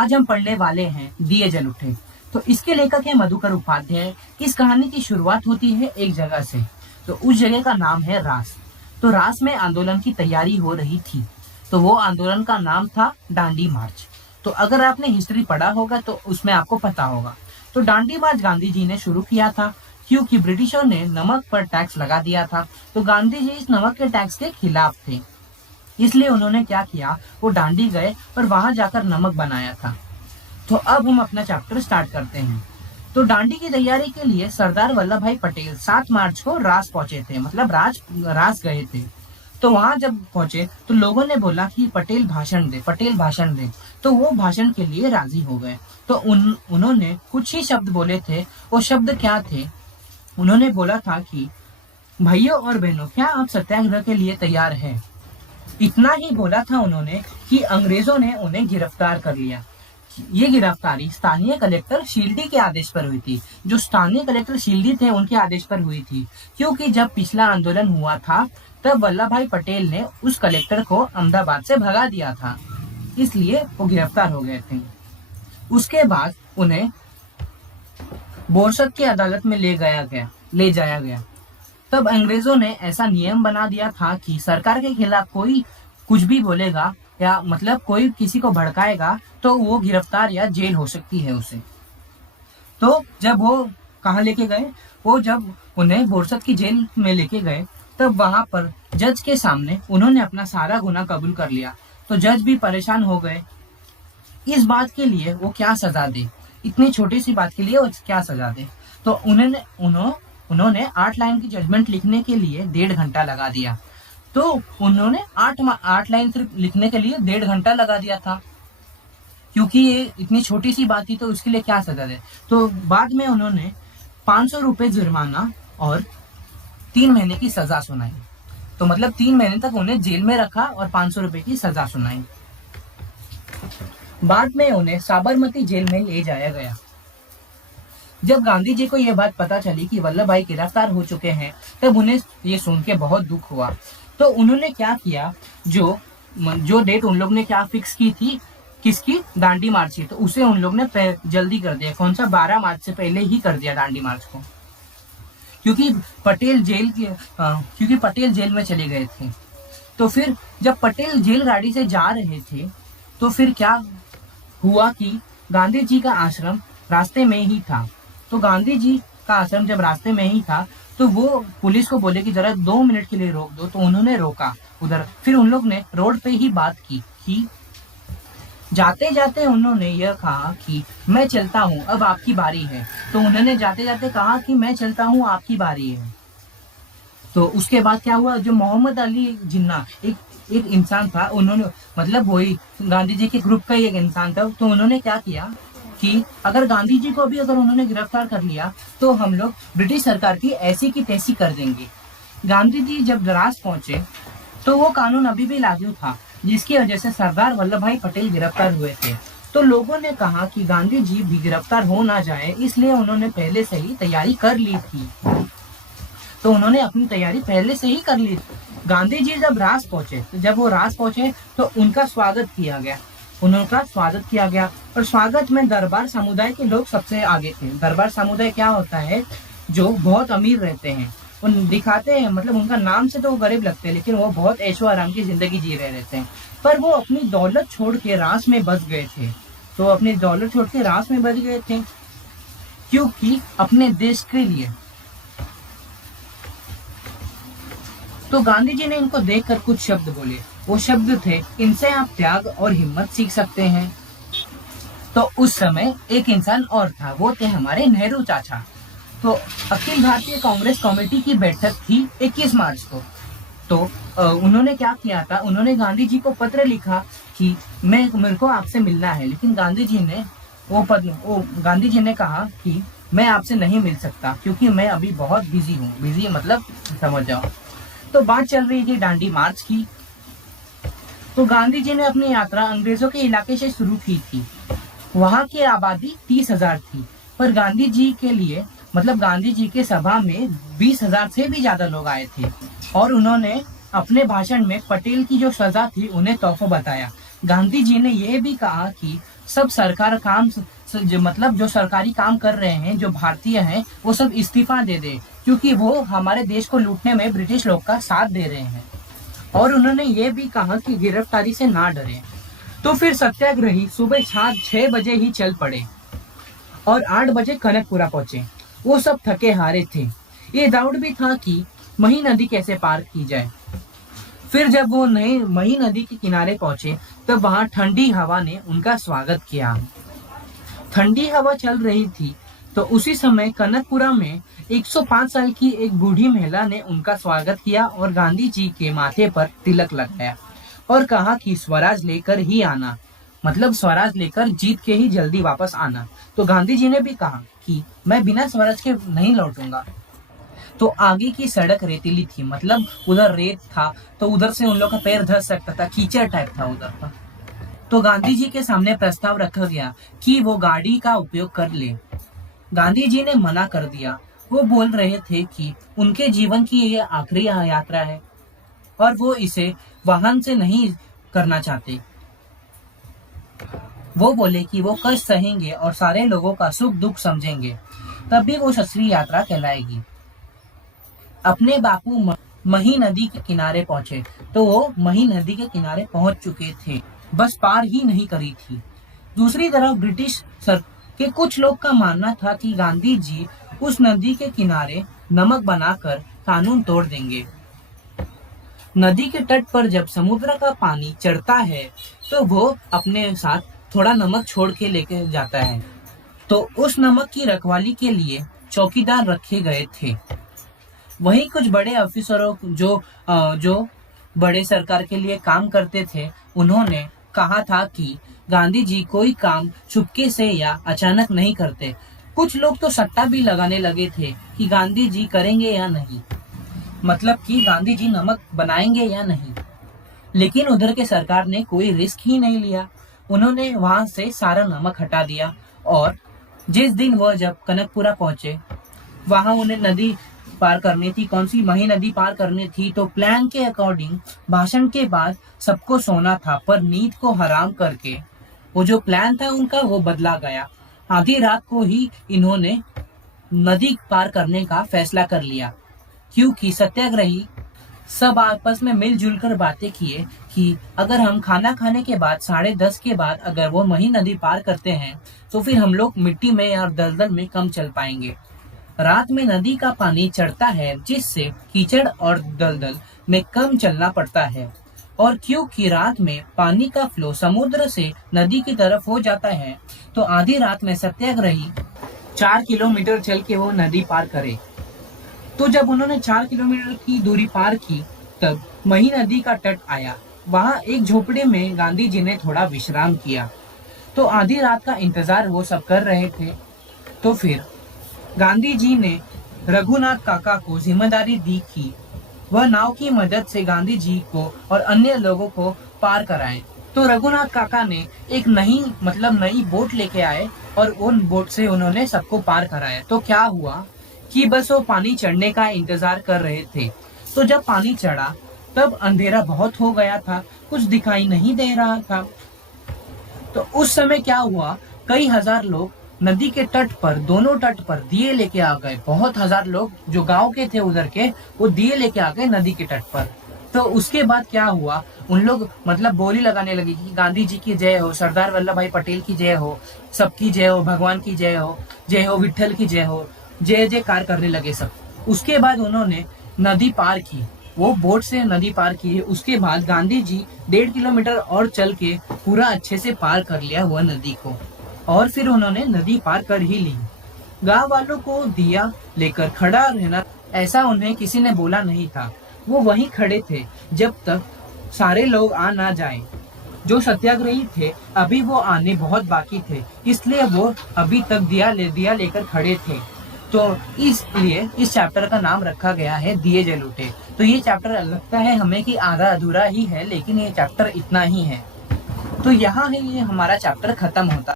आज हम पढ़ने वाले हैं दिए जल उठे। तो इसके लेखक है मधुकर उपाध्याय। इस कहानी की शुरुआत होती है एक जगह से, तो उस जगह का नाम है रास। तो रास में आंदोलन की तैयारी हो रही थी। तो वो आंदोलन का नाम था दांडी मार्च। तो अगर आपने हिस्ट्री पढ़ा होगा तो उसमें आपको पता होगा। तो दांडी मार्च गांधी जी ने शुरू किया था, क्योंकि ब्रिटिशों ने नमक पर टैक्स लगा दिया था। तो गांधी जी इस नमक के टैक्स के खिलाफ थे, इसलिए उन्होंने क्या किया, वो दांडी गए और वहां जाकर नमक बनाया था। तो अब हम अपना चैप्टर स्टार्ट करते हैं। तो दांडी की तैयारी के लिए सरदार वल्लभ भाई पटेल 7 मार्च को रास पहुंचे थे, मतलब रास गए थे। तो वहां जब पहुंचे तो लोगों ने बोला कि पटेल भाषण दे, पटेल भाषण दे। तो वो भाषण के लिए राजी हो गए। तो उन्होंने कुछ ही शब्द बोले थे। वो शब्द क्या थे? उन्होंने बोला था कि भाइयों और बहनों, क्या आप सत्याग्रह के लिए तैयार हैं? इतना ही बोला था उन्होंने कि अंग्रेजों ने उन्हें गिरफ्तार कर लिया। ये गिरफ्तारी स्थानीय कलेक्टर शिल्डी के आदेश पर हुई थी। जो स्थानीय कलेक्टर शिल्डी थे उनके आदेश पर हुई थी, क्योंकि जब पिछला आंदोलन हुआ था तब वल्लभ भाई पटेल ने उस कलेक्टर को अहमदाबाद से भगा दिया था, इसलिए वो गिरफ्तार हो गए थे। उसके बाद उन्हें बोरसद की अदालत में ले जाया गया। तब अंग्रेजों ने ऐसा नियम बना दिया था कि सरकार के खिलाफ कोई कुछ भी बोलेगा या मतलब कोई किसी को भड़काएगा तो वो गिरफ्तार या जेल हो सकती है उसे। तो जब वो कहाँ लेके गए, वो जब उन्हें बोरसद की जेल में लेके गए तब वहां पर जज के सामने उन्होंने अपना सारा गुनाह कबूल कर लिया। तो जज भी परेशान हो गए इस बात के लिए वो क्या सजा दे, इतनी छोटी सी बात के लिए वो क्या सजा दे। तो उन्होंने 8 लाइन की जजमेंट लिखने के लिए 1.5 घंटा लगा दिया। तो उन्होंने 8 लाइन सिर्फ लिखने के लिए 1.5 घंटा लगा दिया था, क्योंकि ये इतनी छोटी सी बात थी, तो उसके लिए क्या सजा दे। तो बाद में उन्होंने 500 रुपए जुर्माना और 3 महीने की सजा सुनाई। तो मतलब 3 महीने तक उन्हें जेल में रखा और 500 रुपए की सजा सुनाई। बाद में उन्हें साबरमती जेल में ले जाया गया। जब गांधी जी को यह बात पता चली कि वल्लभ भाई गिरफ्तार हो चुके हैं, तब उन्हें ये सुन के बहुत दुख हुआ। तो उन्होंने क्या किया, जो डेट उन लोग ने क्या फिक्स की थी, किसकी, दांडी मार्च की, तो उसे उन लोग ने जल्दी कर दिया। कौन सा, 12 मार्च से पहले ही कर दिया दांडी मार्च को, क्योंकि पटेल जेल में चले गए थे। तो फिर जब पटेल जेल गाड़ी से जा रहे थे तो फिर क्या हुआ कि गांधी जी का आश्रम रास्ते में ही था। तो गांधी जी का आश्रम जब रास्ते में ही था तो वो पुलिस को बोले कि जरा 2 मिनट के लिए रोक दो। तो उन्होंने रोका उधर। फिर उन लोग ने रोड पे ही बात की कि जाते जाते उन्होंने यह कहा कि मैं चलता हूँ, अब आपकी बारी है। तो उन्होंने जाते जाते कहा कि मैं चलता हूँ, आपकी बारी है। तो उसके बाद क्या हुआ, जो मोहम्मद अली जिन्ना एक इंसान था, उन्होंने मतलब वही गांधी जी के ग्रुप का एक इंसान था। तो उन्होंने क्या किया कि अगर गांधी जी को भी अगर उन्होंने गिरफ्तार कर लिया तो हम लोग ब्रिटिश सरकार की ऐसी की तैसी कर देंगे। गांधी जी जब द्रास पहुंचे तो वो कानून अभी भी लागू था, जिसकी वजह से सरदार वल्लभ भाई पटेल गिरफ्तार हुए थे। तो लोगों ने कहा कि गांधी जी भी गिरफ्तार हो ना जाए, इसलिए उन्होंने पहले से ही तैयारी कर ली थी। तो उन्होंने अपनी तैयारी पहले से ही कर ली थी। गांधी जी जब रास पहुंचे तो उनका स्वागत किया गया। और स्वागत में दरबार समुदाय के लोग सबसे आगे थे। दरबार समुदाय क्या होता है, जो बहुत अमीर रहते हैं, उन दिखाते हैं, मतलब उनका नाम से तो वो गरीब लगते हैं, लेकिन वो बहुत ऐशो आराम की जिंदगी जी रहे रहते हैं। पर वो अपनी दौलत छोड़ के रास में बस गए थे। तो अपनी दौलत छोड़ के रास में बस गए थे क्योंकि अपने देश के लिए। तो गांधी जी ने इनको देखकर कुछ शब्द बोले। वो शब्द थे, इनसे आप त्याग और हिम्मत सीख सकते हैं। तो उस समय एक इंसान और था, वो थे हमारे नेहरू चाचा। तो अखिल भारतीय कांग्रेस कमेटी की बैठक थी 21 मार्च को। तो उन्होंने क्या किया था, उन्होंने गांधी जी को पत्र लिखा कि मेरे को आपसे मिलना है। लेकिन गांधी जी ने कहा कि मैं आपसे नहीं मिल सकता, क्योंकि मैं अभी बहुत बिजी हूँ। बिजी मतलब समझ जाओ। तो बात चल रही थी दांडी मार्च की। तो गांधी जी ने अपनी यात्रा अंग्रेजों के इलाके से शुरू की थी। वहां की आबादी 30,000 थी, पर गांधी जी के सभा में 20,000 से भी ज्यादा लोग आए थे। और उन्होंने अपने भाषण में पटेल की जो सजा थी उन्हें तोहफा बताया। गांधी जी ने यह भी कहा कि सब सरकार काम जो मतलब जो सरकारी काम कर रहे हैं जो भारतीय हैं वो सब इस्तीफा दे दे, क्योंकि वो हमारे देश को लूटने में ब्रिटिश लोग का साथ दे रहे हैं। और उन्होंने ये भी कहा कि गिरफ्तारी से ना डरे। तो फिर सत्याग्रही सुबह 6 बजे ही चल पड़े और 8 बजे कनकपुरा पहुंचे। वो सब थके हारे थे। ये डाउट भी था कि मही नदी कैसे पार की जाए। फिर जब वो नए मही नदी के किनारे पहुंचे तब वहां ठंडी हवा ने उनका स्वागत किया। ठंडी हवा चल रही थी तो उसी समय कनकपुरा में 105 साल की एक बूढ़ी महिला ने उनका स्वागत किया और गांधी जी के माथे पर तिलक लगाया और कहा कि स्वराज लेकर ही आना, मतलब स्वराज लेकर जीत के ही जल्दी वापस आना। तो गांधी जी ने भी कहा कि मैं बिना स्वराज के नहीं लौटूंगा। तो आगे की सड़क रेतीली थी, मतलब उधर रेत था तो उधर से उन लोग का पैर धस सकता था, कीचड़ टाइप था उधर का। तो गांधी जी के सामने प्रस्ताव रखा गया कि वो गाड़ी का उपयोग कर ले। गांधी जी ने मना कर दिया। वो बोल रहे थे कि उनके जीवन की ये आखिरी यात्रा है और वो इसे वाहन से नहीं करना चाहते। वो बोले कि वो कष्ट सहेंगे और सारे लोगों का सुख दुख समझेंगे, तब भी वो सस्ती यात्रा कहलाएगी। अपने बापू मही नदी के किनारे पहुंचे तो वो मही नदी के किनारे पहुंच चुके थे, बस पार ही नहीं करी थी। दूसरी तरफ ब्रिटिश सर के कुछ लोग का मानना था कि गांधी जी उस नदी के किनारे नमक बनाकर कानून तोड़ देंगे। नदी के तट पर जब समुद्र का पानी चढ़ता है तो वो अपने साथ थोड़ा नमक छोड़ के लेके जाता है। तो उस नमक की रखवाली के लिए चौकीदार रखे गए थे। वहीं कुछ बड़े अफसरों जो बड़े सरकार के लिए काम करते थे, उन्होंने कहा था कि गांधी जी कोई काम चुपके से या अचानक नहीं करते। कुछ लोग तो सट्टा भी लगाने लगे थे कि गांधी जी करेंगे या नहीं, मतलब कि गांधी जी नमक बनाएंगे या नहीं। लेकिन उधर के सरकार ने कोई रिस्क ही नहीं लिया। उन्होंने वहां से सारा नमक हटा दिया और जिस दिन वह जब कनकपुरा पहुंचे, वहां उन्हें नदी पार करनी थी। कौन सी? मही नदी पार करनी थी। तो प्लान के अकॉर्डिंग भाषण के बाद सबको सोना था, पर नींद को हराम करके वो जो प्लान था उनका वो बदला गया। आधी रात को ही इन्होंने नदी पार करने का फैसला कर लिया, क्योंकि सत्याग्रही सब आपस में मिलजुल कर बातें किए कि अगर हम खाना खाने के बाद 10:30 के बाद अगर वो मही नदी पार करते हैं तो फिर हम लोग मिट्टी में या दलदल में कम चल पाएंगे। रात में नदी का पानी चढ़ता है जिससे कीचड़ और दलदल में कम चलना पड़ता है, और क्योंकि रात में पानी का फ्लो समुद्र से नदी की तरफ हो जाता है तो आधी रात में सत्याग्रही 4 किलोमीटर चल के वो नदी पार करे। तो जब उन्होंने 4 किलोमीटर की दूरी पार की तब मही नदी का तट आया। वहां एक झोपड़े में गांधी जी ने थोड़ा विश्राम किया। तो आधी रात का इंतजार वो सब कर रहे थे। तो फिर गांधी जी ने रघुनाथ काका को जिम्मेदारी दी कि वह नाव की मदद से गांधी जी को और अन्य लोगों को पार कराएं। तो रघुनाथ काका ने एक नई बोट लेके आए और उन बोट से उन्होंने सबको पार कराया। तो क्या हुआ कि बस वो पानी चढ़ने का इंतजार कर रहे थे। तो जब पानी चढ़ा तब अंधेरा बहुत हो गया था, कुछ दिखाई नहीं दे रहा था। तो उस समय क्या हुआ, कई हजार लोग नदी के तट पर, दोनों तट पर दिए लेके आ गए। बहुत हजार लोग जो गांव के थे उधर के, वो दिए लेके आ गए नदी के तट पर। तो उसके बाद क्या हुआ, उन लोग मतलब बोली लगाने लगे कि गांधी जी की जय हो, सरदार वल्लभ भाई पटेल की जय हो, सबकी जय हो, भगवान की जय हो विठल की जय हो, जय जयकार करने लगे सब। उसके बाद उन्होंने नदी पार की, वो बोट से नदी पार की है। उसके बाद गांधी जी 1.5 किलोमीटर और चल के पूरा अच्छे से पार कर लिया हुआ नदी को, और फिर उन्होंने नदी पार कर ही ली। गांव वालों को दिया लेकर खड़ा रहना ऐसा उन्हें किसी ने बोला नहीं था। वो वहीं खड़े थे जब तक सारे लोग आ ना जाए। जो सत्याग्रही थे अभी वो आने बहुत बाकी थे, इसलिए वो अभी तक दिया लेकर खड़े थे। तो इसलिए इस चैप्टर का नाम रखा गया है दिए जल उठे। तो ये चैप्टर लगता है हमें कि आधा अधूरा ही है, लेकिन ये चैप्टर इतना ही है। तो यहाँ है ये हमारा चैप्टर खत्म होता।